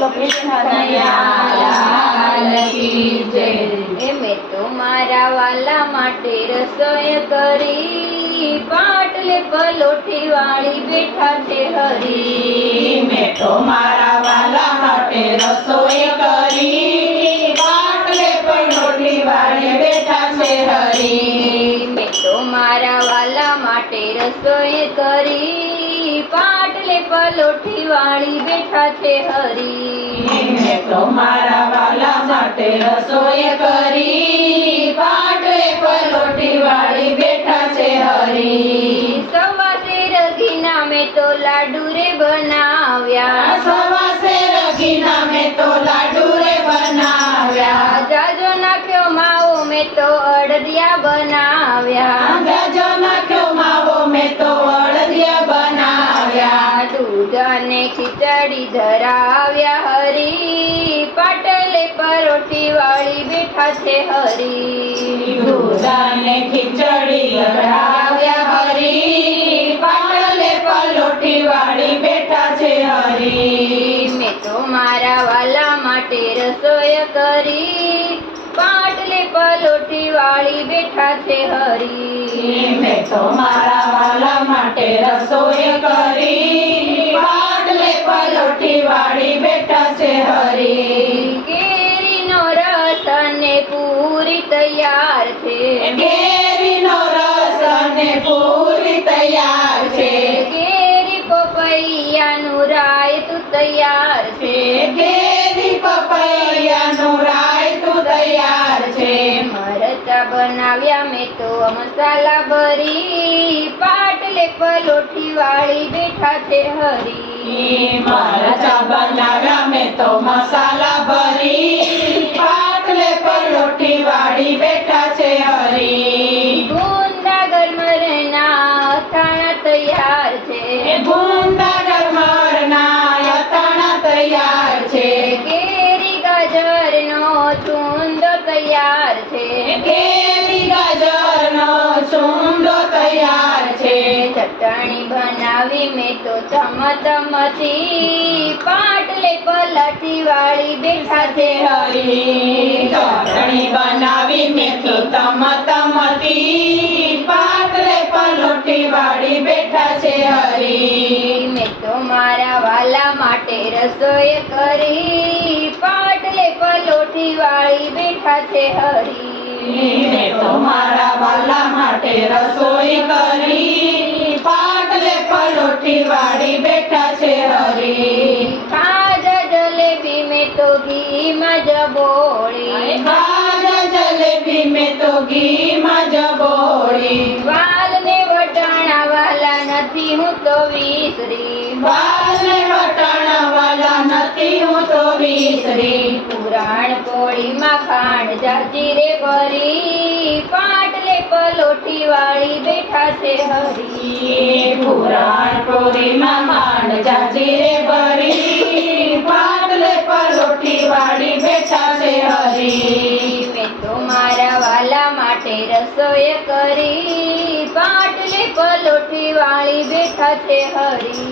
બોલો કૃષ્ણ કનૈયા કી જય। મેં તો મારા વાલા માટે રસોઈ કરી, પાટલે પલોઠી વાળી બેઠા છે હરી। મેં તો મારા વાલા માટે રસોઈ કરી, પાટલે પલોઠી વાળી બેઠા છે હરી। મેં તો મારા વાલા માટે રસોઈ કરી, પાટલે પલોઠી વાળી બેઠા છે હરી। મેં તો મારા વાલા માટે રસોઈ કરી, પાટલે પલોઠી વાળી બેઠા છે હરી। સવાસે રઘીના મેં તો લાડુ રે બનાવ્યા, સવાસે રઘીના મેં તો લાડુ રે બનાવ્યા। જાજો નાખ્યો માવો મેં તો અડદિયા બનાવ્યા, જાજો નાખ્યો માવો મેં તો અડદિયા બનાવ્યા। દૂધ અને ખીચડી ધરાવ્યા હરી, પાટલે પરોઠી વાળી બેઠા છે હરી। દૂધ અને ખીચડી ધરાવ્યા હરી, પાટલે પલોઠી વાળી બેઠા છે હરી। મેં તો મારા વાલા માટે રસોઈ કરી, પાટલે પલોઠી વાળી બેઠા છે હરી। મેં તો મારા વાલા માટે રસોઈ કરી, પાટલે પલોઠી વાળી બેઠા છે હરી। કેરીનો રસ અને પૂરી તૈયાર છે, કેરીનો રસ અને પૂરી તૈયાર છે। કેરી પપૈયાનું રાયતું તૈયાર છે, કેરી પપૈયાનું રાયતું તૈયાર છે। મરચાં બનાવ્યા મેં તો મસાલા ભરી, પાટલે પલોઠી વાળી બેઠા છે હરી। મરચાં બનાવ્યા મેં તો મસાલા ભરી, પાટલે પલોઠી વાળી બેઠા છે હરી। ગુંદા ગરમરના અથાણા તૈયાર છે, ગુંદા ગરમરના અથાણા તૈયાર છે। કેરી ગાજરનો ચૂંદો તૈયાર છે, કેરી ગાજરનો ચૂંદો તૈયાર છે। ચટણી બનાવી મેં તો ચમચમથી, પાટલે પલાઠી વાળી બેઠા છે હરી ચટણી બનાવી મેં તો તમતમતી, પાટલે પલોઠી વાળી બેઠા છે હરી। મેં તો મારા વાલા માટે રસોઈ કરી, પાટલે પલોઠી વાળી બેઠા છે હરી। મેં તો મારા વાલા માટે રસોઈ કરી, પાટલે પલોઠી વાળી બેઠા છે હરી। ખાજા જલેબી મેં તો ઘીમાં જબોળી, ખાજા જલેબી મેં તો ઘીમાં જબોળી। વાલને વટાણા વાલા નથી હું તો વિસરી, વાલને વટાણા વાલા નથી હું તો વિસરી। પુરાણ પોળીમાં ખાંડ જાજી રે ભરી, પાટલે પલોઠી વાળી બેઠા છે હરી। પુરાણ પૂરીમાં માંડ જાજી રે ભરી, પાટલે પલોઠી વાળી બેઠા છે હરી। મેં તો મારા વાલા માટે રસોઈ કરી, પાટલે પલોઠી વાળી બેઠા છે હરી।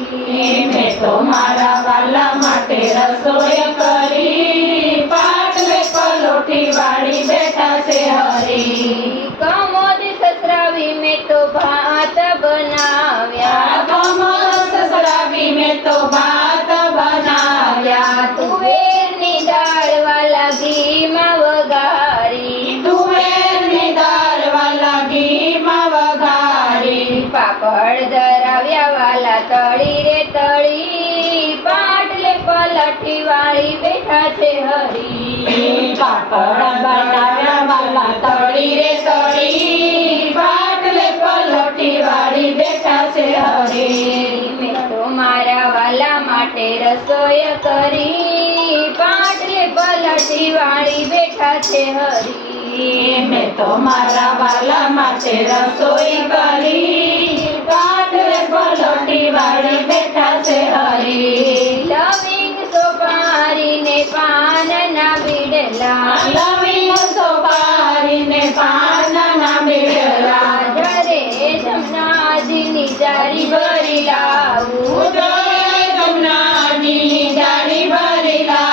મેં તો મારા વાલા માટે રસોઈ કરી, પાટલે પલોઠી વાળી બેઠા છે હરી। કમોદ સસરાવી મેં તો ભાત બનાવ્યા, કમળ સસરાવી મેં તો ભાત બનાવ્યા। તુવેરની દાળ વાલા ઘીમાં વઘારી, તુવેરની દાળ વાલા ઘીમાં વઘારી। પાપડ ધરાવ્યા વાલા તળી રે તળી, પાટલે પલાઠી વાળી બેઠા છે હરી। પાપડ બનાવ્યા વાલા તળી રે તળી, પાટલે પલોઠી વાળી બેઠા છે હરી। મેં તો મારા વાલા માટે રસોઈ કરી, પાટલે પલાઠી વાળી બેઠા છે હરી। મેં તો મારા વાલા માટે રસોઈ કરી, પાટલે પલોઠી વાળી બેઠા છે હરી। લવિંગ સોપારીને પાનના બીડલા, લવિંગ સોપારીને પાનના બેડલા, ઘરે જમનાજીની જારી ભરી લાવું, જમનાજીની જાળી ભરી લાવું।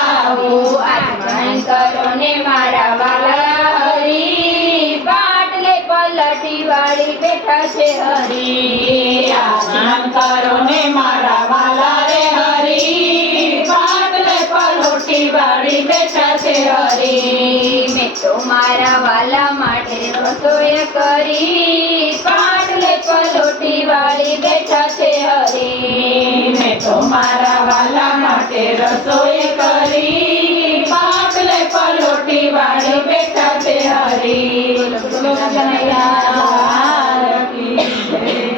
તો મારા વાલા માટે રસોઈ કરી પાટલે પલોઠી વાળી બેઠા છે હરી. મેં તો મારા વાલા માટે રસોઈ કરી પાટલે પલોઠી વાળી બેઠા છે હરી. બોલો કનૈયા